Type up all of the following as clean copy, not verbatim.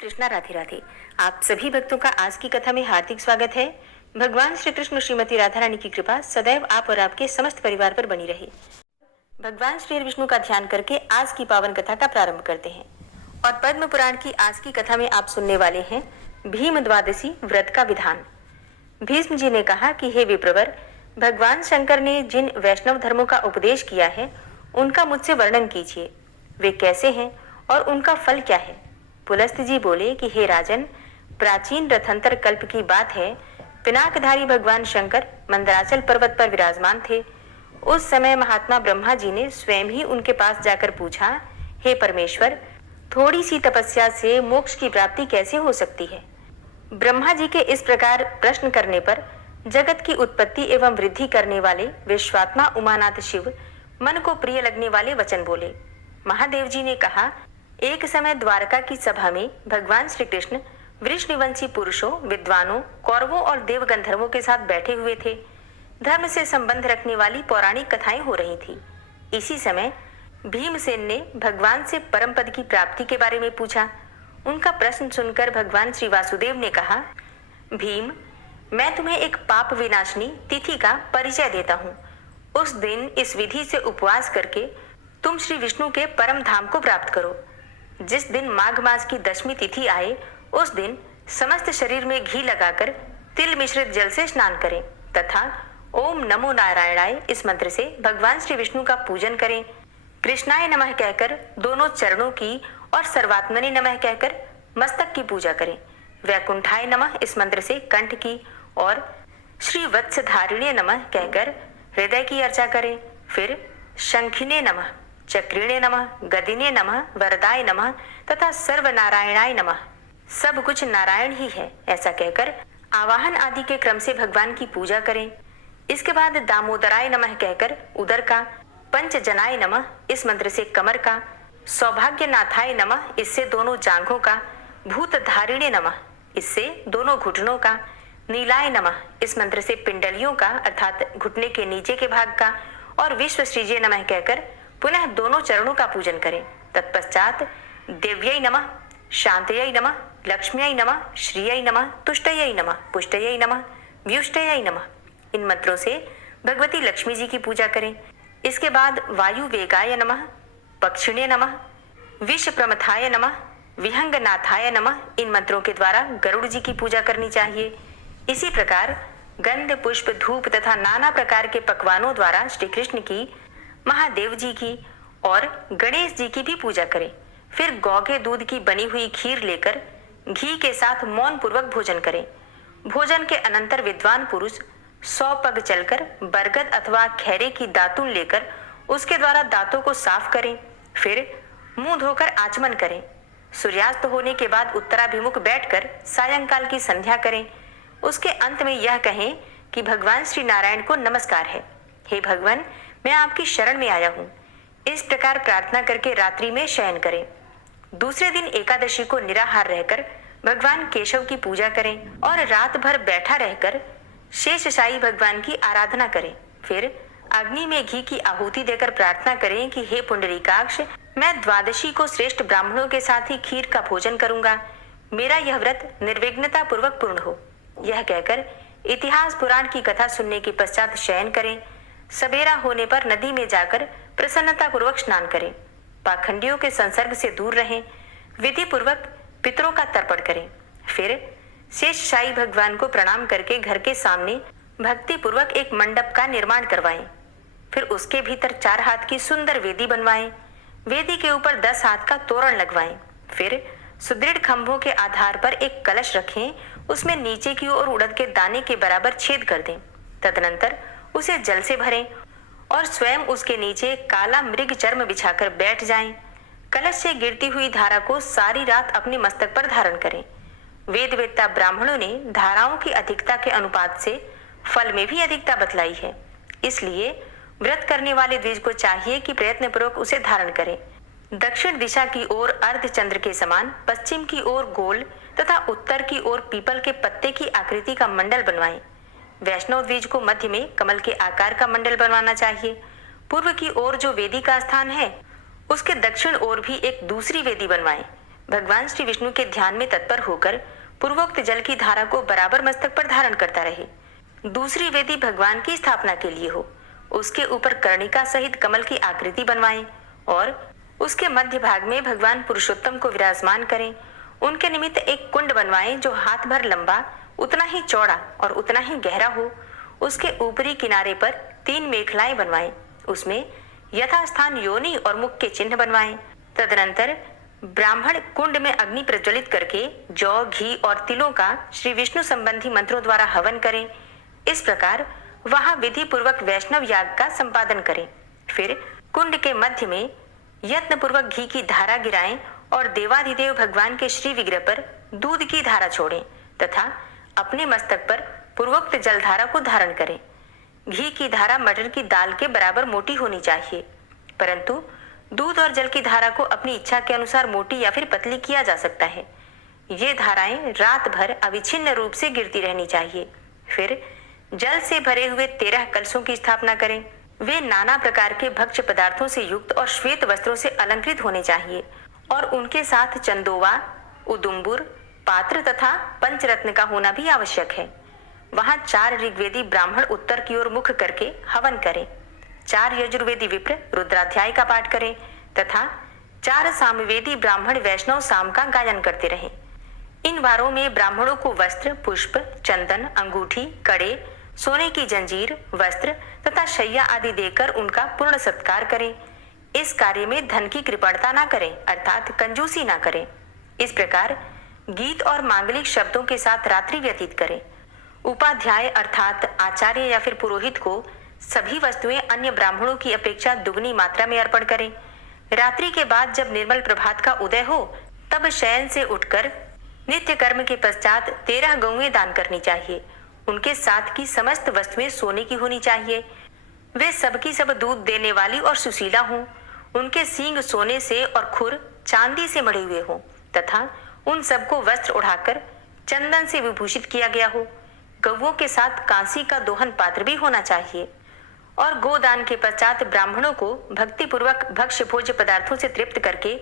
कृष्णा, राधे राधे। आप सभी भक्तों का आज की कथा में हार्दिक स्वागत है। भगवान श्री कृष्ण श्रीमती राधा रानी की कृपा सदैव आप और आपके समस्त परिवार पर बनी रहे। भगवान श्री विष्णु का ध्यान करके आज की पावन कथा का प्रारंभ करते हैं। और पद्म पुराण की आज की कथा में आप सुनने वाले हैं भीम द्वादशी व्रत का विधान। भीष्म जी ने कहा कि हे विप्रवर, भगवान शंकर ने जिन वैष्णव धर्मों का उपदेश किया है उनका मुझसे वर्णन कीजिए। वे कैसे हैं और उनका फल क्या है? पुलस्त जी बोले कि हे राजन, प्राचीन रथंतर कल्प की बात है। पिनाकधारी भगवान शंकर मंदराचल पर्वत पर विराजमान थे। उस समय महात्मा ब्रह्मा जी ने स्वयं ही उनके पास जाकर पूछा, हे परमेश्वर, थोड़ी सी तपस्या से मोक्ष की प्राप्ति कैसे हो सकती है? ब्रह्मा जी के इस प्रकार प्रश्न करने पर जगत की उत्पत्ति एवं वृद्धि करने वाले विश्वात्मा उमानाथ शिव मन को प्रिय लगने वाले वचन बोले। महादेव जी ने कहा, एक समय द्वारका की सभा में भगवान श्री कृष्ण वृषनिवंशी पुरुषों, विद्वानों, कौरवों और देव गंधर्वों के साथ बैठे हुए थे। धर्म से संबंध रखने वाली पौराणिक कथाएं हो रही थी। इसी समय भीमसेन ने भगवान से परम पद की प्राप्ति के बारे में पूछा। उनका प्रश्न सुनकर भगवान श्री वासुदेव ने कहा, भीम, मैं तुम्हें एक पाप विनाशनी तिथि का परिचय देता हूँ। उस दिन इस विधि से उपवास करके तुम श्री विष्णु के परम धाम को प्राप्त करो। जिस दिन माघ मास की दशमी तिथि आए उस दिन समस्त शरीर में घी लगाकर तिल मिश्रित जल से स्नान करें तथा ओम नमो नारायणाय इस मंत्र से भगवान श्री विष्णु का पूजन करें। कृष्णाय नमः कहकर दोनों चरणों की और सर्वात्मने नमः कहकर मस्तक की पूजा करें। वैकुंठाय नमः इस मंत्र से कंठ की और श्री वत्सधारिणे नमः कहकर हृदय की अर्चा करें। फिर शंखिने नमः, चक्रिणे नमः, गदिने नमः, वरदाय नमः तथा सर्वनारायणाय नमः, सब कुछ नारायण ही है, ऐसा कहकर आवाहन आदि के क्रम से भगवान की पूजा करें। इसके बाद दामोदराय नमः कहकर उदर का, पंचजनाय नमः इस मंत्र से कमर का, सौभाग्यनाथाय नमः इससे दोनों जांघों का, भूतधारिणे नमः इससे दोनों घुटनों का, नीलाय नमः इस मंत्र से पिंडलियों का अर्थात घुटने के नीचे के भाग का और विश्व श्रीजय नमः कहकर पुनः दोनों चरणों का पूजन करें। तत्पश्चात देव्यै नमः, शांतयै नमः, लक्ष्म्यै नमः, श्रियै नमः, तुष्टयै नमः, पुष्टयै नमः, व्युष्टयै नमः इन मंत्रों से भगवती लक्ष्मी जी की पूजा करें। इसके बाद वायु वेगाय नमः, पक्षिणे नमः, विष प्रमथाय नमः, विहंगनाथाय नमः इन मंत्रों के द्वारा गरुड़ जी की पूजा करनी चाहिए। इसी प्रकार गंध, पुष्प, धूप तथा नाना प्रकार के पकवानों द्वारा श्री कृष्ण की, महादेव जी की और गणेश जी की भी पूजा करें। फिर गौ के दूध की बनी हुई खीर लेकर घी के साथ मौन पूर्वक भोजन करें। भोजन के अनंतर विद्वान पुरुष 100 पग चलकर बरगद अथवा खैरे की दातुन लेकर उसके द्वारा दांतों को साफ करें। फिर मुंह धोकर आचमन करें। सूर्यास्त होने के बाद उत्तराभिमुख बैठकर सायंकाल की संध्या करें। उसके अंत में यह कहें कि भगवान श्री नारायण को नमस्कार है। हे भगवान, मैं आपकी शरण में आया हूँ। इस प्रकार प्रार्थना करके रात्रि में शयन करें। दूसरे दिन एकादशी को निराहार रहकर भगवान केशव की पूजा करें और रात भर बैठा रहकर शेषशायी भगवान की आराधना करें। फिर अग्नि में घी की आहुति देकर प्रार्थना करें कि हे पुंडरीकाक्ष, मैं द्वादशी को श्रेष्ठ ब्राह्मणों के साथ ही खीर का भोजन करूंगा। मेरा यह व्रत निर्विघ्नता पूर्वक पूर्ण हो। यह कहकर इतिहास पुराण की कथा सुनने के पश्चात शयन करें। सवेरा होने पर नदी में जाकर प्रसन्नता पूर्वक स्नान करें। पाखंडियों के संसर्ग से दूर रहें। विधि पूर्वक पितरों का तर्पण करें। फिर शेषशायी भगवान को प्रणाम करके घर के सामने भक्ति पूर्वक एक मंडप का निर्माण करवाएं। फिर उसके भीतर 4 हाथ की सुंदर वेदी बनवाएं। वेदी के ऊपर 10 हाथ का तोरण लगवाएं। फिर सुदृढ़ खंभों के आधार पर एक कलश रखें। उसमें नीचे की ओर उड़द के दाने के बराबर छेद कर दें। तदनंतर उसे जल से भरें और स्वयं उसके नीचे काला मृग चर्म बिछाकर बैठ जाएं। कलश से गिरती हुई धारा को सारी रात अपने मस्तक पर धारण करें। वेदवेत्ता ब्राह्मणों ने धाराओं की अधिकता के अनुपात से फल में भी अधिकता बतलाई है। इसलिए व्रत करने वाले द्विज को चाहिए कि प्रयत्न पूर्वक उसे धारण करें। दक्षिण दिशा की ओर अर्धचंद्र के समान, पश्चिम की ओर गोल तथा उत्तर की ओर पीपल के पत्ते की आकृति का मंडल बनवाएं। वैष्णव द्विज को मध्य में कमल के आकार का मंडल बनवाना चाहिए। पूर्व की ओर जो वेदी का स्थान है उसके दक्षिण ओर भी एक दूसरी वेदी बनवाएं। भगवान श्री विष्णु के ध्यान में तत्पर होकर पूर्वोक्त जल की धारा को बराबर मस्तक पर धारण करता रहे। दूसरी वेदी भगवान की स्थापना के लिए हो, उसके ऊपर कर्णिका सहित कमल की आकृति बनवाएं और उसके मध्य भाग में भगवान पुरुषोत्तम को विराजमान करें। उनके निमित्त एक कुंड बनवाएं जो हाथ भर लंबा, उतना ही चौड़ा और उतना ही गहरा हो। उसके ऊपरी किनारे पर 3 मेखलाएं बनवाएं। उसमें यथास्थान योनि और मुख के चिन्ह बनवाएं। तदनंतर ब्राह्मण कुंड में अग्नि प्रज्वलित करके जौ, घी और तिलों का श्री विष्णु संबंधी मंत्रों द्वारा हवन करें। इस प्रकार वहां विधि पूर्वक वैष्णव याग का संपादन करें। फिर कुंड के मध्य में यत्न पूर्वक घी की धारा गिराएं और देवाधिदेव भगवान के श्री विग्रह पर दूध की धारा छोड़ें तथा अपने मस्तक पर पूर्वोक्त जलधारा को धारण करें। घी की धारा मटर की दाल के बराबर मोटी होनी चाहिए, परंतु दूध और जल की धारा को अपनी इच्छा के अनुसार मोटी या फिर पतली किया जा सकता है। ये धाराएं रात भर अविच्छिन्न रूप से गिरती रहनी चाहिए। फिर जल से भरे हुए 13 कलशों की स्थापना करें। वे नाना प्रकार के भक्ष्य पदार्थों से युक्त और श्वेत वस्त्रों से अलंकृत होने चाहिए और उनके साथ चंदोवा, उदुम्बुर, पात्र तथा पंचरत्न का होना भी आवश्यक है। वहां 4 ऋग्वेदी ब्राह्मण उत्तर की ओर मुख करके हवन करें। 4 यजुर्वेदी विप्र रुद्राध्याय का पाठ करें तथा 4 सामवेदी ब्राह्मण वैष्णव साम का गायन करते रहें। इन वारों में ब्राह्मणों को वस्त्र, पुष्प, चंदन, अंगूठी, कड़े, सोने की जंजीर, वस्त्र तथा शैया आदि देकर उनका पूर्ण सत्कार करें। इस कार्य में धन की कृपणता ना करें, अर्थात कंजूसी ना करें। इस प्रकार गीत और मांगलिक शब्दों के साथ रात्रि व्यतीत करें। उपाध्याय अर्थात आचार्य या फिर पुरोहित को सभी वस्तुएं अन्य ब्राह्मणों की अपेक्षा दुगनी मात्रा में अर्पण करें। रात्रि के बाद जब निर्मल प्रभात का उदय हो तब शयन से उठकर नित्य कर्म के पश्चात 13 गौएं दान करनी चाहिए। उनके साथ की समस्त वस्तुएं सोने की होनी चाहिए। वे सबकी सब दूध देने वाली और सुशीला हों। उनके सींग सोने से और खुर चांदी से मढ़े हुए हों तथा उन सबको वस्त्र उड़ाकर चंदन से विभूषित किया गया हो। गौओं के साथ कांसी का दोहन पात्र भी होना चाहिए और गोदान के पश्चात ब्राह्मणों को भक्ति पूर्वक भक्ष्य भोज्य पदार्थों से तृप्त करके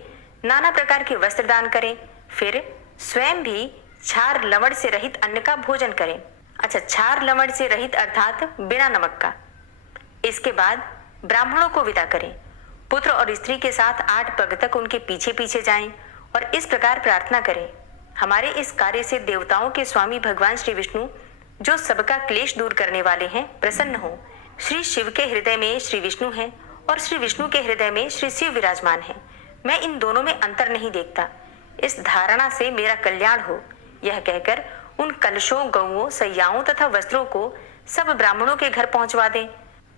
नाना प्रकार के वस्त्र दान करें। फिर स्वयं भी छार लवण से रहित अन्न का भोजन करें। अच्छा, छार लवण से रहित अर्थात बिना नमक का। इसके बाद ब्राह्मणों को विदा करें। पुत्र और स्त्री के साथ 8 पग तक उनके पीछे पीछे जाएं और इस प्रकार प्रार्थना करें, हमारे इस कार्य से देवताओं के स्वामी भगवान श्री विष्णु जो सबका क्लेश दूर करने वाले हैं प्रसन्न हो। श्री शिव के हृदय में श्री विष्णु हैं और श्री विष्णु के हृदय में श्री शिव विराजमान हैं। मैं इन दोनों में अंतर नहीं देखता। इस धारणा से मेरा कल्याण हो। यह कहकर उन कलशों, गौओं, सैयाओं तथा वस्त्रों को सब ब्राह्मणों के घर पहुंचवा दें।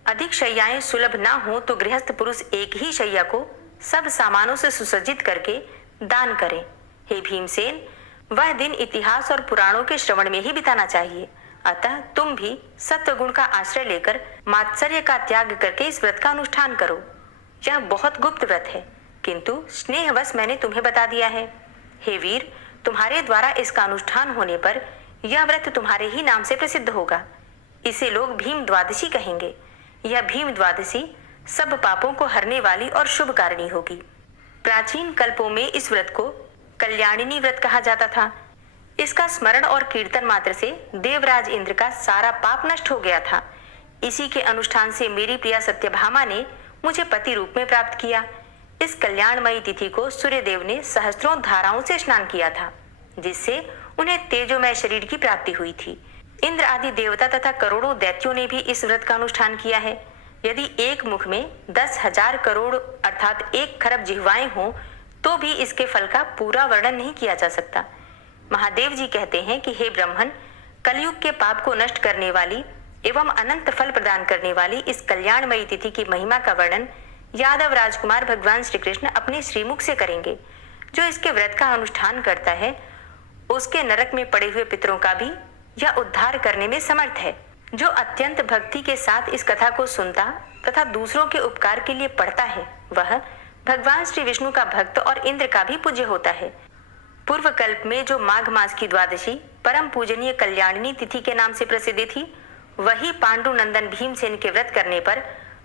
अधिक शैयाएं सुलभ ना हो तो गृहस्थ पुरुष एक ही शैया को सब सामानों से सुसज्जित करके दान करें। हे भीमसेन, वह दिन इतिहास और पुराणों के श्रवण में ही बिताना चाहिए। अतः तुम भी सत्व गुण का आश्रय लेकर मात्सर्य का त्याग करके इस व्रत का अनुष्ठान करो। यह बहुत गुप्त व्रत है, किंतु स्नेहवश मैंने तुम्हें बता दिया है। हे वीर, तुम्हारे द्वारा इसका अनुष्ठान होने पर यह व्रत तुम्हारे ही नाम से प्रसिद्ध होगा। इसे लोग भीम द्वादशी कहेंगे। यह भीम द्वादशी सब पापों को हरने वाली और शुभ कारिणी होगी। प्राचीन कल्पों में इस व्रत को कल्याणिनी व्रत कहा जाता था। इसका स्मरण और कीर्तन मात्र से देवराज इंद्र का सारा पाप नष्ट हो गया था। इसी के अनुष्ठान से मेरी प्रिया सत्यभामा ने मुझे पति रूप में प्राप्त किया। इस कल्याणमयी तिथि को सूर्यदेव ने सहस्त्रों धाराओं से स्नान किया था, जिससे उन्हें तेजोमय शरीर की प्राप्ति हुई थी। इंद्र आदि देवता तथा करोड़ों दैत्यों ने भी इस व्रत का अनुष्ठान किया है। यदि एक मुख में 10,000 करोड़ अर्थात 1 खरब जिह्वाएं हों तो भी इसके फल का पूरा वर्णन नहीं किया जा सकता। महादेव जी कहते हैं कि हे ब्रह्मन, कलयुग के पाप को नष्ट करने वाली एवं अनंत फल प्रदान करने वाली इस कल्याणमयी तिथि की महिमा का वर्णन यादव राजकुमार भगवान श्री कृष्ण अपने श्रीमुख से करेंगे। जो इसके व्रत का अनुष्ठान करता है उसके नरक में पड़े हुए पितरों का भी यह उद्धार करने में समर्थ है। जो अत्यंत भक्ति के साथ इस कथा को सुनता तथा दूसरों के उपकार के लिए पढ़ता है वह भगवान श्री विष्णु का भक्त और इंद्र का भी पूज्य होता है। पूर्व कल्प में जो माघ मास की द्वादशी परम पूजनीय कल्याणिनी तिथि के नाम से प्रसिद्ध थी, वही पांडु नंदन भीमसेन के व्रत करने पर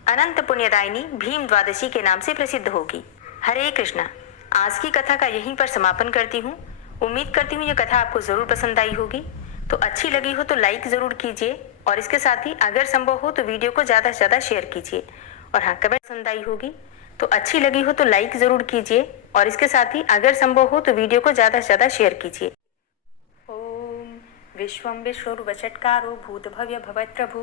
अनंत पुण्यदायिनी भीम द्वादशी के नाम से प्रसिद्ध होगी। हरे कृष्णा। आज की कथा का यहीं पर समापन करती हूँ। उम्मीद करती हूँ ये कथा आपको जरूर पसंद आई होगी। तो अच्छी लगी हो तो लाइक जरूर कीजिए और इसके साथ ही अगर संभव हो तो वीडियो को ज्यादा से ज्यादा शेयर कीजिए। और हाँ, कमेंट पसंद आई होगी तो अच्छी लगी हो तो लाइक जरूर कीजिए और इसके साथ ही अगर संभव हो तो वीडियो को ज्यादा से ज्यादा शेयर कीजिए। ओम विश्वं विष्णुर्वषट्कारो भूतभव्य भवत्प्रभु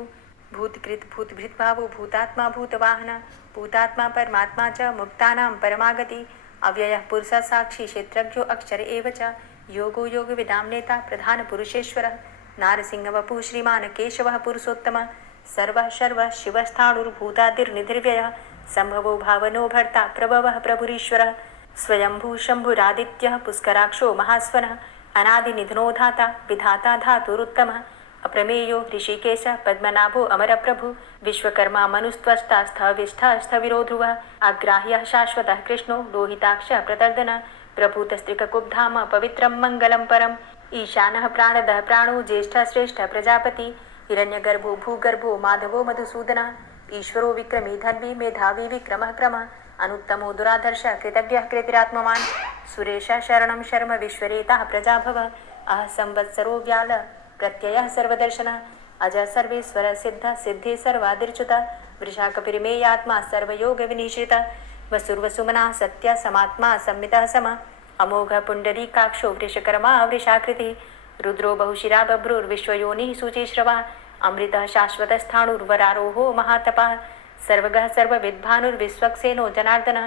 भूतकृत भूतभृत भावो भूतात्मा भूतवाहन भूतात्मा परमात्मा च मुक्तानां परमागति अव्ययः पुरुषः साक्षी क्षेत्रज्ञो अक्षर एव च योगो योगविदां नेता प्रधान पुरुषेश्वरः नारसिंहवपुः श्रीमान् केशवः पुरुषोत्तमः सर्वः शर्वः शिवस्थाणुर्भूतादिर्निधिर्व्ययः सम्भवो भावनो भर्ता प्रभवः प्रभुरीश्वरः स्वयंभू शंभुरादित्यः पुष्कराक्षो महास्वनः अनादिनिधनो धाता विधाता धातुरुत्तमः अप्रमेयो ऋषिकेश पद्मनाभो अमरप्रभु विश्वकर्मा मनुस्त्वष्टा स्थविष्ठः स्थविरो ध्रुवः अग्राह्यः शाश्वतः कृष्णो लोहिताक्षः प्रतर्दनः प्रभूतस्त्रिककुब्धाम पवित्रं मङ्गलं परम् ईशानः प्राणदः प्राणो ज्येष्ठः श्रेष्ठः प्रजापति हिरण्यगर्भो भूगर्भो माधवो मधुसूदनः ईश्वरो विक्रमी धन्वी मेधावी विक्रमः क्रमः अनुत्तमो दुराधर्षः कृतज्ञः कृतिरात्मवान् सुरेशः शरणं शर्म विश्वरेताः प्रजाभवः अह संवत्सरो व्याल प्रत्ययः सर्वदर्शनः अजः सर्वेश्वर सिद्ध सिद्धे सर्वादिर्च्युतः वृषाकपिर्मेयात्मा सर्वयोगविनिश्रितः वसुर्वसुमनः सत्य समात्मा संमितः समः अमोघ पुण्डरीकाक्षो वृषकर्मा वृषाकृतिः रुद्रो बहुशिरा बभ्रुर्विश्वयोनिः शुचिश्रवः अमृतः शाश्वतस्थाणुर्वरारोहो महातपः सर्वगः सर्वविद्भानुर्विश्वक्सेनो जनार्दनः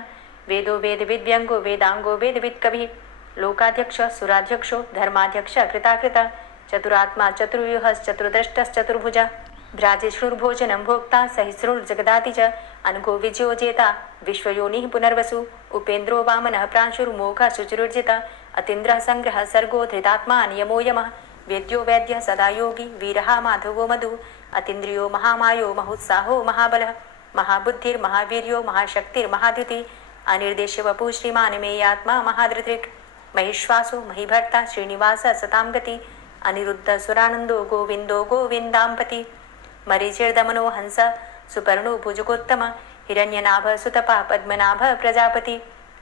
वेदो वेदविद्व्यङ्गो वेदाङ्गो वेदवित्कविः लोकाध्यक्षः सुराध्यक्षो धर्माध्यक्षः कृताकृतः चतुरात्मा चतुर्व्यूहश्चतुर्द्रष्टश्चतुर्भुजः भ्राजिष्णुर्भोजनं भोक्ता सहिष्णुर्जगदाति च अनघो विजयो जेता विश्वयोनिः पुनर्वसु उपेन्द्रो वामनः प्रांशुर्मोघः शुचिरुर्जितः अतीन्द्रः सङ्ग्रहः सर्गो धृतात्मा नियमो यमः वेद्यो वैद्यः सदा योगी वीरः माधवो मधु अतीन्द्रियो महामायो महोत्साहो महाबलः महाबुद्धिर्महावीर्यो महाशक्तिर्महाद्युति अनिर्देश्य वपुः श्रीमान् मेयात्मा महाधृतिक् महिश्वासो महीभर्ता श्रीनिवास सतां गति अनिरुद्ध सुरानन्दो गोविन्दो गोविन्दाम्पति मरीचिर्दमनो हंस सुपर्णो भुजगोत्तम हिरण्यनाभ सुतपा पद्मनाभ प्रजापति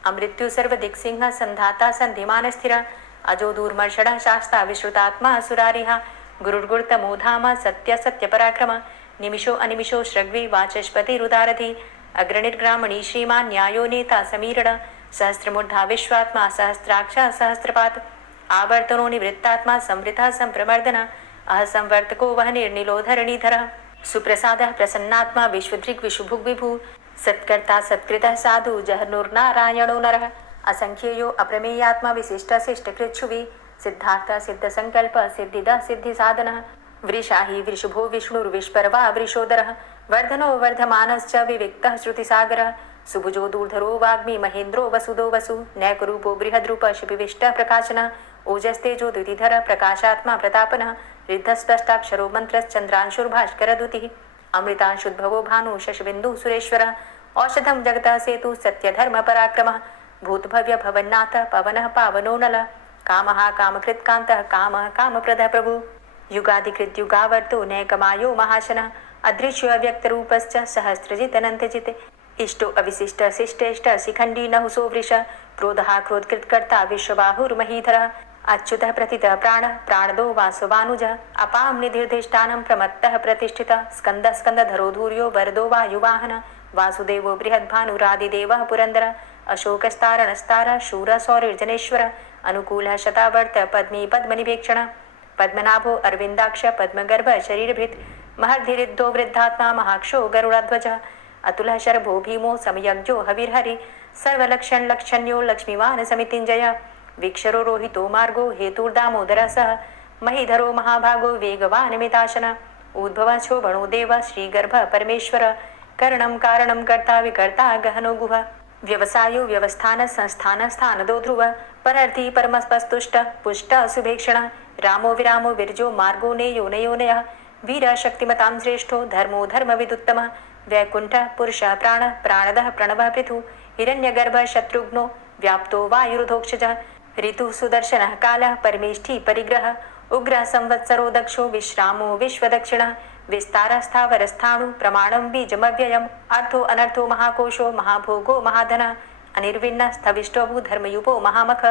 अमृत्यु सर्वदिक्सिंह संधाता सन्धिमान स्थिर अजो दूर्मर्षणः शास्ता विश्रुतात्मा सुरारिः गुरुर्गुरुतमो धाम सत्य सत्यपराक्रम निमिषो अनिमिषो श्रग्वी वाचस्पतिरुदारधि अग्रणिर्ग्रामणी श्रीमान् न्यायो नेता समीरण सहस्रमूर्धा विश्वात्मा सहस्राक्षा सहस्रपात् आवर्तनो निवृत्तात्मा संवृतः संप्रमर्दन अह संवर्तको वह निर्निलोधरणीधरः सुप्रसादः प्रसन्नात्मा विश्वदृक् विशुभुग् विभु सत्कर्ता सत्कृतः साधु जहनुर्नारायणो नरः असंख्येयो अप्रमेयात्मा विशिष्टशिष्टकृच्छुवि सिद्धार्थ सिद्धसङ्कल्प सिद्धिदः सिद्धिसाधनः वृषाहि वृषभो विष्णुर्विष्पर्वा वृषोदरः वर्धनो वर्धमानश्च विविक्तः श्रुतिसागरः सुभुजो दूर्धरो वाग्मी महेन्द्रो वसुदो वसु नैकरूपो बृहद्रूप शिपिविष्टः प्रकाशनः ओजस्तेजो द्युतिधर प्रकाशात्मा प्रतापनः रिद्धस्पष्टाक्षरो मन्त्रश्चन्द्रांशुर्भास्करद्युतिः अमृतांशुद्भवो भानु शशबिन्दुः सुरेश्वरः औषधं जगतः सेतु सत्यधर्मपराक्रमः भूतभव्य भवन्नाथ पवनः पावनो नलः कामः कामकृत्कान्तः कामः कामप्रदः प्रभु युगाधिकृत युगावर्तो नैकमायो महाशनः अदृश्यो अव्यक्तरूपश्च सहस्रजितनन्तजित् इष्टो अविशिष्ट शिष्टेष्ट शिखण्डी नहुसो वृष क्रोधः क्रोधकृत्कर्ता विश्वबाहुर्महीधरः अच्युतः प्रतितः प्राणः प्राणदो वासवानुजः अपां निधिर्धिष्ठानं प्रमत्तः प्रतिष्ठितः स्कन्दः स्कन्दधरो धूर्यो वरदो वायुवाहनः वासुदेवो बृहद्भानुरादिदेवः पुरन्दरः अशोकस्तारणस्तारः शूरः सौरिर्जनेश्वरः अनुकूलः शतावर्त पद्मी पद्मनिभेक्षणः पद्मनाभो अरविन्दाक्ष पद्मगर्भ शरीरभृत् महर्धिरिद्धो वृद्धात्मा महाक्षो गरुडाध्वजः अतुलः शर्भो भीमो समयज्ञो हविर्हरि सर्वलक्षणलक्षण्यो लक्ष्मीवान् समितिञ्जयः वीक्षरो रोहितो मार्गो हेतुर्दामोदरः सः महीधरो महाभागो वेगवान् मिताशनः उद्भवः शोभणो देवः श्रीगर्भः परमेश्वरः करणं कारणं कर्ता विकर्ता गहनो गुहः व्यवसायो व्यवस्थान संस्थान स्थानदो ध्रुवः परर्थी परमस्पस्तुष्टः पुष्टः सुभेक्षणः रामो विरामो विरजो मार्गो नेयो नयोनयः वीरः शक्तिमतां श्रेष्ठो धर्मो धर्मविदुत्तमः वैकुण्ठः पुरुषः प्राणः प्राणदः प्रणवः पृथु हिरण्यगर्भः शत्रुघ्नो व्याप्तो वायुरुधोक्षजः ऋतुः सुदर्शनः कालः परमेष्ठी परिग्रहः उग्रः संवत्सरो दक्षो विश्रामो विश्वदक्षिणः विस्तारस्थावरस्थाणु प्रमाणं बीजमव्ययम् अर्थो अनर्थो महाकोशो महाभोगो महाधनः अनिर्विण्ण स्थविष्टोभू धर्मयुपो महामख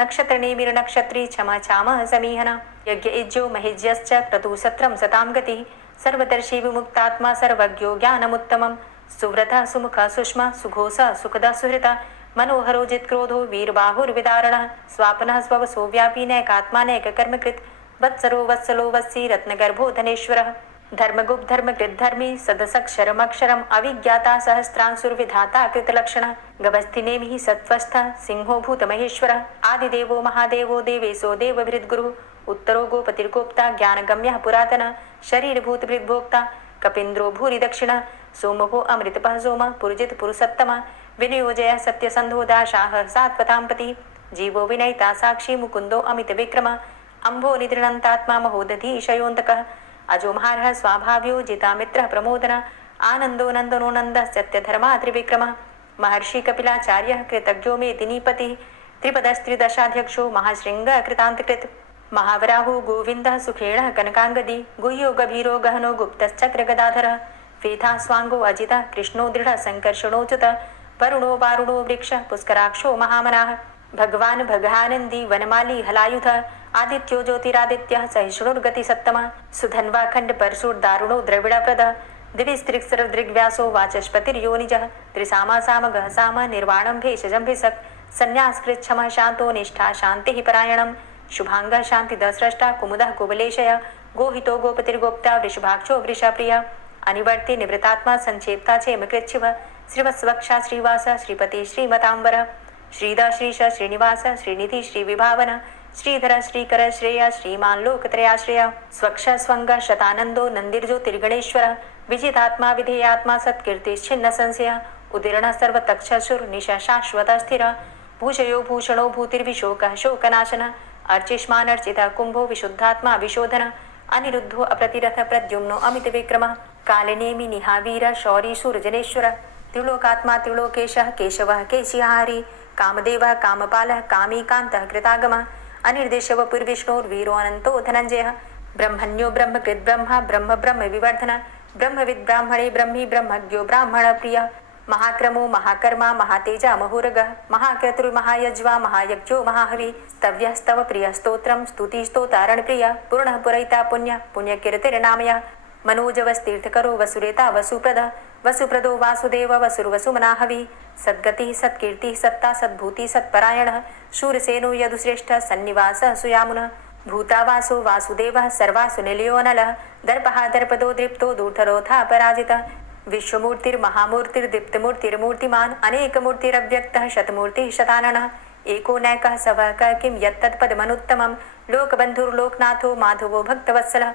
नक्षत्रनेमिर नक्षत्री क्षमा चामः समीहना यज्ञ इज्यो महिज्यश्च क्रतु सत्रम सतां गतिः सर्वदर्शी विमुक्तात्मा सर्वज्ञो ज्ञानमुत्तमं सुव्रतः सुमुखः सुष्मा सुघोषः सुखदः सुहृतः मनोहरो जित्क्रोधो वीरबाहुर्विदारणः स्वापनः स्ववसो व्यापी नैकात्मानैककर्मकृत् वत्सरो वत्सलो वत्सी रत्नगर्भो धनेश्वरः धर्मगुप्त धर्मकृत धर्मी सदसक्षरमक्षरम् अविज्ञाता सहस्रांशुर्विधाता कृतलक्षणः गवस्थिनेमिः सत्त्वस्थः सिंहो भूतमहेश्वरः आदिदेवो महादेवो देवेशो देवभृद्गुरुः उत्तरो गोपतिर्गोप्ता ज्ञानगम्यः पुरातनः शरीरभूतभृद्भोक्ता कपीन्द्रो भूरि दक्षिणः सोमो अमृतपः सोमः पुरुजित पुरुषोत्तमः विनियोजय सत्यसन्धो दाशाः सात्वतां पतिः जीवो विनयिता साक्षी मुकुन्दो अमितविक्रमः अम्भो निधृणन्तात्मा महोदधीशयोऽन्तकः अजो महारः स्वाभाव्यो जितामित्रः प्रमोदन आनन्दो नन्दनो नन्दः सत्यधर्मा त्रिविक्रमः महर्षि कपिलाचार्यः कृतज्ञो मेदिनीपतिः त्रिपदस्त्रिदशाध्यक्षो महाशृङ्ग कृतान्तकृत् महावराहो गोविन्दः सुखेणः कनकाङ्गदी गुह्यो गभीरो गहनो गुप्तश्चक्रगदाधरः वेधा स्वाङ्गो अजितः कृष्णो दृढः सङ्कर्षणोच्युतः वरुणो वारुणो वृक्षः पुष्कराक्षो महामनाः भगवान् भगानन्दी वनमाली हलायुधः आदित्यो ज्योतिरादित्यः सहिष्णुर्गतिसत्तमः सुधन्वा खण्डपरशुर्दारुणो द्रविडप्रदः दिविस्त्रिक्सरदृग्व्यासो वाचस्पतिर्योनिजः त्रिसामा सामगः साम निर्वाणं भेषजं भिषक् संन्यासकृच्छमः शान्तो निष्ठा शान्तिः परायणं शुभाङ्गः शान्तिदः स्रष्टा कुमुदः कुवलेशय गोहितो गोपतिर्गोप्ता वृषभाक्षो वृषप्रियः अनिवर्ति निवृतात्मा संक्षेप्ता चेमकृच्छिव श्रीवत्सवक्षा श्रीवास श्रीपति श्रीमतांबर श्रीदा श्रीश श्रीनिवास श्रीनिधि श्रीविभावन श्रीधर श्रीकर श्रेय श्रीमान लोकत्रयाश्रय स्वक्ष स्वंग शतानंदो नंदिर्ज्योतिर्गणेश्वर विजितात्मा विधेयात्मा सत्कीर्तिश्छिन्न संशय उदीर्ण सर्वतक्षसुर निशा शाश्वत स्थिर भूषयो भूषणो भूतिर्विशोकः शोकनाशन अर्चिष्मान अर्चित कुंभो विशुद्धात्मा विशोधन अनिरुद्धो अप्रतिरथ प्रद्युम्नो अमित विक्रम कालिनेमि निहावीर शौरी सूर्जनेश्वर त्रिलोकात्मा त्रिलोकेशः केशवः केशिहारी कामदेवः कामपालः कामीकान्तः कृतागमः अनिर्देशव पुर्विष्णोर्वीरो अनन्तो धनञ्जयः ब्रह्मण्यो ब्रह्मकृत् ब्रह्मा ब्रह्म ब्रह्म विवर्धन ब्रह्मविद् ब्राह्मणे ब्रह्मी ब्रह्मज्ञो ब्राह्मण प्रिय महाक्रमो महाकर्मा महातेजा महोरगः महाक्रतुर्महायज्वा महायज्ञो महाहवि स्तव्यस्तव प्रिय स्तोत्रं स्तुतिस्तोतारणप्रिय पूर्णः पुरैता पुण्य पुण्यकीर्तिर्नामयः मनोजवस्तीर्थकरो वसुरेता वसुप्रद वसुप्रदो वासुदेव वसुर्वसुमनाहवि सद्गतिः सत्कीर्तिः सत्ता सद्भूति सत्परायणः शूरसेनो यदुश्रेष्ठः सन्निवासः सुयामुनः भूतावासो वासुदेवः सर्वासु निलयोऽनलः दर्पः दर्पदो दृप्तो दूर्धरोधा पराजितः विश्वमूर्तिर्महामूर्तिर्दीप्तमूर्तिर्मूर्तिमान् अनेकमूर्तिरव्यक्तः शतमूर्तिः शताननः एको नैकः सवः क किं यत्तत्पदमनुत्तमं लोकबन्धुर्लोकनाथो माधवो भक्तवत्सलः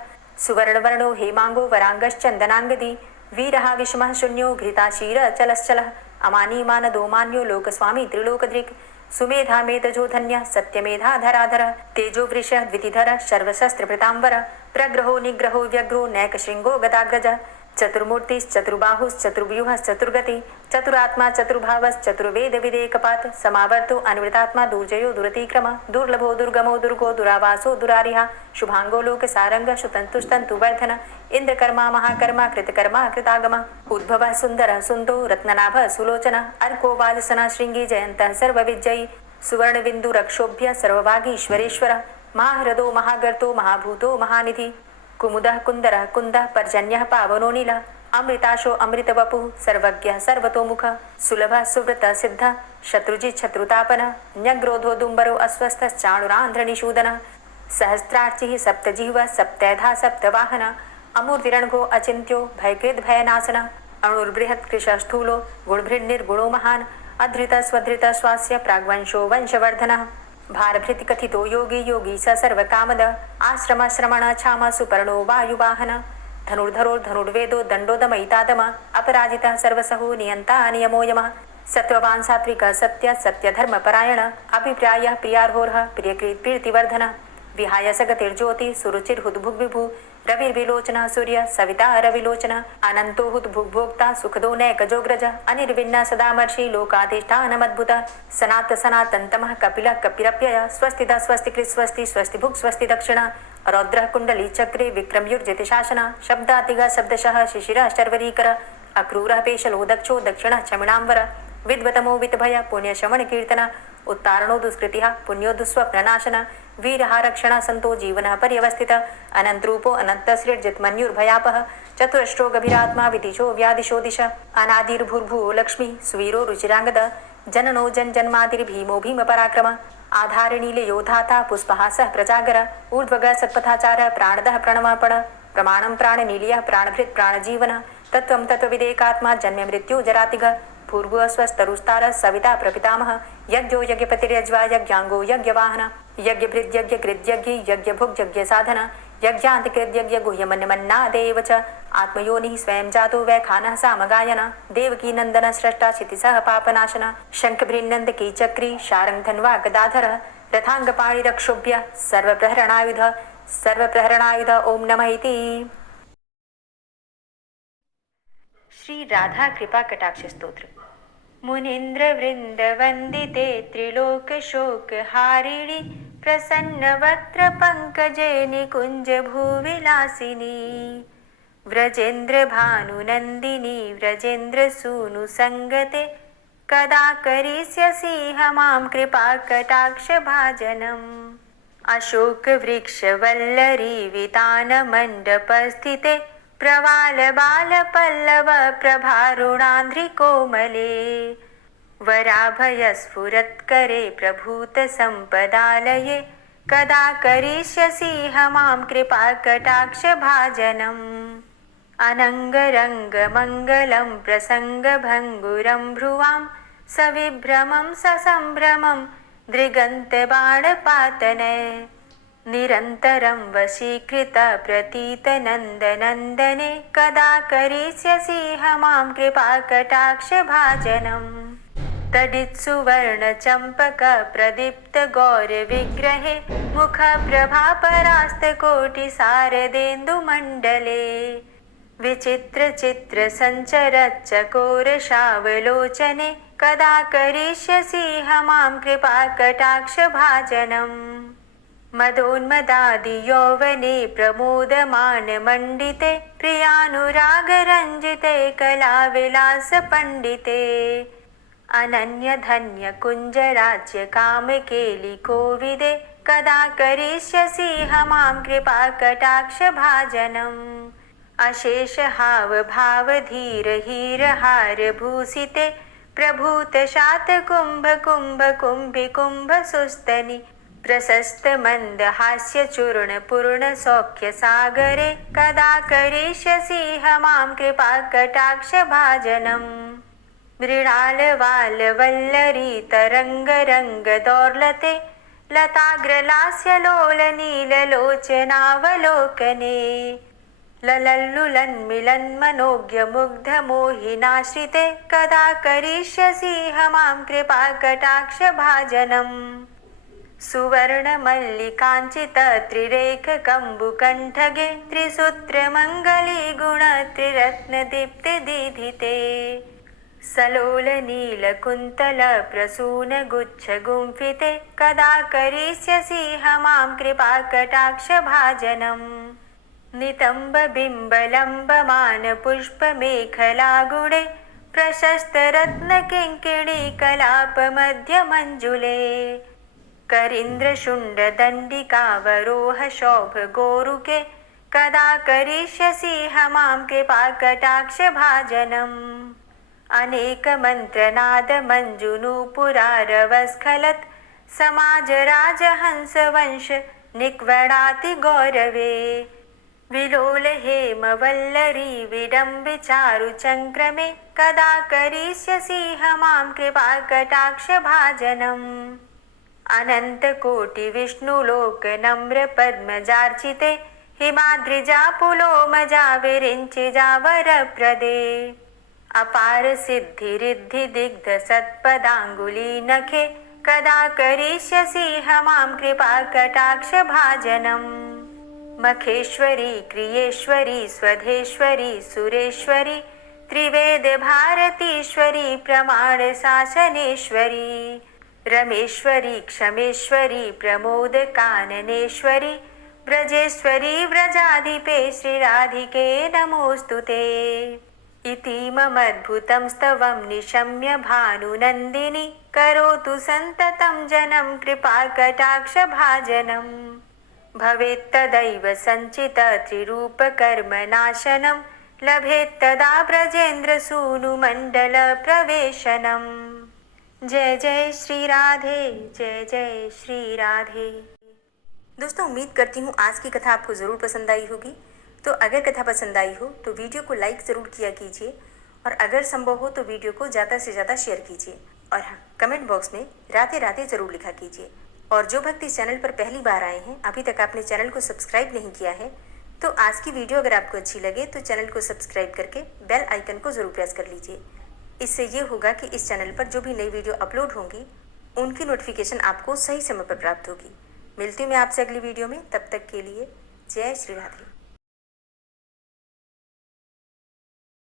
सुवर्णवर्णो हेमांगो वरांगश्चन्दनांगदी वीरः विषमः शून्यो घृताशीर चलश्चलः अमानी मानदो मान्यो लोकस्वामी त्रिलोकदृक् सुमेधा मेधजो धन्यः सत्यमेधा धराधर तेजो वृषः द्वितिधर सर्वशस्त्रभृतांबर प्रग्रहो निग्रहो व्यग्रो नैकशृंगो गदाग्रज चतुर्मूर्तिश्चतुर्बाहुश्चतुर्व्यूहश्चतुर्गति चतुरात्मा चतुर्भावश्चतुर्वेद विदेकपात समावर्तो अनिवृतात्मा दुर्जयो दुरतिक्रम दुर्लभो दुर्गमो दुर्गो दुरावासो दुरारिहा शुभांगो लोक सारंग सुतंतुस्तंतु वर्धन इंद्रकर्मा महाकर्मा कृतकर्मा कृतागम उद्भव सुंदर सुंदो रत्ननाभ सुलोचन अर्को वाजसन श्रृंगी जयंत सर्वविजयी सुवर्ण बिंदु रक्षोभ्य सर्वभागीश्वरेश्वर महाहृदो महागर्तो महाभूतो महानिधि कुमुदः कुंदरः कुंदः पर्जन्यः पावनो नीलः अमृताशो अमृतवपुः सर्वज्ञः सर्वतोमुखः सुलभः सुव्रतः सिद्धः शत्रुजित् शत्रुतापनः न्यग्रोधो दुम्बरो अस्वस्थश्चाणुरान्ध्रनिषूदनः सहस्रार्चिः सप्तजिह्वः सप्तैधा सप्तवाहनः अमूर्तिरणघो अचिन्त्यो भयकृद् भयनाशनः अणुर्बृहत् कृशस्थूलो गुणभृन्निर्गुणो महान् अधृतः स्वधृतः स्वास्य प्राग्वंशो वंशवर्धनः भारभृति कथितो योगी योगी स सर्वकामद आश्रम श्रमण क्षाम सुपर्णो वायुवाहन धनुर्धरो धनुर्वेदो दंडोदमयितादम अपराजितः सर्वसहो नियंता नियमो यमः सत्ववान् सात्विकः सत्य सत्यधर्मपरायण अभिप्रायः प्रियार्होर्ह प्रियकृत् प्रीतिवर्धन विहाय सगतिर्ज्योति सुरुचिर्हुद्भुग्विभु रविर्विलोचनः सूर्य सविता रविलोचन अनंतो हुद्भुग्भोक्ता सुखदो नैकजोग्रज अनिर्विण्ण सदामर्षि लोकाधिष्ठानमद्भुत सनात सनातन्तमः कपिलः कपिरप्यय स्वस्तिदा स्वस्तिकृत् स्वस्ति स्वस्तिभुक् स्वस्ति दक्षिण रौद्रः कुण्डली चक्रे विक्रमयुर्जित शासन शब्दातिग शब्दशः शिशिरः शर्वरीकर अक्रूरः पेशलो दक्षो दक्षिणः क्षमिणाम्बर विद्वतमो वित्तभय पुण्यशमन कीर्तन उत्तारणो दुष्कृतिः पुण्यो दुःस्वप्ननाशन वीरः रक्षण संतो जीवनः पर्यवस्थित अनन्तरूपो अनन्तसृर्जितमन्युर्भयापः चतुरश्रो गभीरात्मा विदिशो व्यादिशो दिश अनादिर्भूर्भुवो लक्ष्मी सुवीरो रुचिरांगद जननो जन्मादिर्भीमो भीम पराक्रम आधारणीले योधाता पुष्पहासः प्रजागर ऊर्ध्वग सत्पथाचार प्राणदः प्रणवापण प्रमाणं प्राणनीलियः प्राणभृत् प्राणजीवन तत्त्वं तत्त्वविदेकात्मा जन्म मृत्यु जरातिग पूर्व स्वस्तरुस्तार सविता प्रपितामह यज्ञो यज्ञपतिर्यज्वा यज्ञांगो यज्ञवाहन यज्ञभृद् यज्ञकृद् यज्ञ यज्ञभुक् यज्ञसाधन यज्ञान्तकृद् यज्ञ गुह्यमन्यमन्नादेव च आत्मयोनिः स्वयं जातो वैखानः सामगायन देवकी नन्दन स्रष्टा क्षितिसः पापनाशन शङ्खभृन्नन्द कीचक्री शारङ्गधन्वा गदाधरः रथाङ्गपाणिरक्षोभ्य सर्वप्रहरणायुध ओम नमः इति। श्री राधा कृपा कटाक्ष स्तोत्र। मुनीन्द्र वृंद वंदिते त्रिलोक शोक हारिणी प्रसन्न वक्त्र पंकजे निकुंज भूविलासिनी व्रजेन्द्र भानुनंदिनी व्रजेन्द्र सूनु संगते कदा करिष्यसि हमां कृपा कटाक्ष भाजनम् अशोक वृक्ष वल्लरी वितान मंडपस्थिते प्रवाल बाल पल्लव प्रभारुणांध्रि कोमले वराभय स्फुरत्करे प्रभूत संपदालये कदा करिष्यसि हमां कृपा कटाक्ष भाजनम् अनंगरंग मंगलं प्रसंग भंगुरं भ्रुवां सविभ्रमं ससंभ्रमं दृगंत बाणपातने निरन्तरं वशीकृत प्रतीत नन्दनन्दने कदा करिष्यसि हमां कृपा कटाक्ष भाजनम् तडित्सुवर्ण चंपक प्रदीप्त गौर विग्रहे मुख प्रभा परास्त कोटि सारदेन्दु मंडले विचित्र चित्र संचर चकोर शावलोचने कदा करिष्यसि हमां कृपा कटाक्ष भाजनम् मदोन्मदादि यौवने प्रमोदमान मंडिते प्रियानुराग रंजिते कला विलास पंडिते अनन्य धन्य कुंज राज्य काम केलि कोविदे कदा करिष्यसि हमां कृपा कटाक्ष भाजनम् अशेष हाव भाव धीर हीर हार भूषिते प्रभूत शात कुंभ कुंभ कुंभि कुंभ सुस्तनि प्रशस्त मंद हास्य चूर्ण पूर्ण सौख्य सागरे कदा करिष्यसि हमां कृपा कटाक्ष भाजनम् मृणाल वाल वल्लरी तरंग रंग दौर्लते लताग्रलास्य लोल नील लोचनावलोकने ललल्लुलन्मिलन्मनोज्ञ मुग्ध मोहिनाश्रिते कदा करिष्यसि हमां कृपा कटाक्ष भाजनम् सुवर्ण मल्लिकाञ्चित त्रिरेख कम्बुकण्ठगे त्रिसूत्र मङ्गली गुण त्रिरत्न दीप्ति दीधिते सलोल नील कुन्तल प्रसून गुच्छ गुंफिते कदा करिष्यसि हमां कृपा कटाक्ष भाजनम् नितंब बिंब लंबमान पुष्प मेखला गुणे प्रशस्त रत्न किंकिणी कलाप मध्य मंजुले करींद्र शुंड दंडिकावरोह शोभ गोरुके कदा करिष्यसि हमां कृपा कटाक्ष भाजनम् अनेक मंत्रनाद मंजुनूपुरारवस्खलत् समाज राजहंस वंश निक्वणाति गौरवे विलोल हेम वल्लरी विडम्बि चारु चंक्रमे कदा करिष्यसि हमां कृपा कटाक्ष भाजनम् अनंत कोटि विष्णुलोक नम्र पद्मजार्चिते हिमाद्रिजा पुलोमजा विरिञ्चिजा वरप्रदे अपार सिद्धि रिद्धि दिग्ध सत्पदांगुली नखे कदा करिष्यसि हमां कृपा कटाक्ष भाजनम् मखेश्वरी क्रियेश्वरी स्वधेश्वरी सुरेश्वरी त्रिवेद भारतीश्वरी प्रमाण शासनेश्वरी रमेश्वरी क्षमेश्वरी प्रमोद काननेश्वरी ब्रजेश्वरी व्रजाधिपे श्रीराधिके नमोस्तुते इति ममद्भुतं स्तवं निशम्य भानुनन्दिनी करोतु सन्ततं जनं कृपाकटाक्षभाजनम् भवेत्तदैव सञ्चितत्रिरूपकर्मनाशनं लभेत्तदा ब्रजेन्द्रसूनुमण्डलप्रवेशनम्। जय जय श्री राधे, जय जय श्री राधे। दोस्तों, उम्मीद करती हूँ आज की कथा आपको ज़रूर पसंद आई होगी। तो अगर कथा पसंद आई हो तो वीडियो को लाइक ज़रूर किया कीजिए और अगर संभव हो तो वीडियो को ज़्यादा से ज़्यादा शेयर कीजिए। और हाँ, कमेंट बॉक्स में राधे राधे ज़रूर लिखा कीजिए। और जो भक्त इस चैनल पर पहली बार आए हैं, अभी तक आपने चैनल को सब्सक्राइब नहीं किया है, तो आज की वीडियो अगर आपको अच्छी लगे तो चैनल को सब्सक्राइब करके बेल आइकन को ज़रूर प्रेस कर लीजिए। इससे ये होगा कि इस चैनल पर जो भी नई वीडियो अपलोड होंगी उनकी नोटिफिकेशन आपको सही समय पर प्राप्त होगी। मिलती हूँ मैं आपसे अगली वीडियो में, तब तक के लिए जय श्री राधे।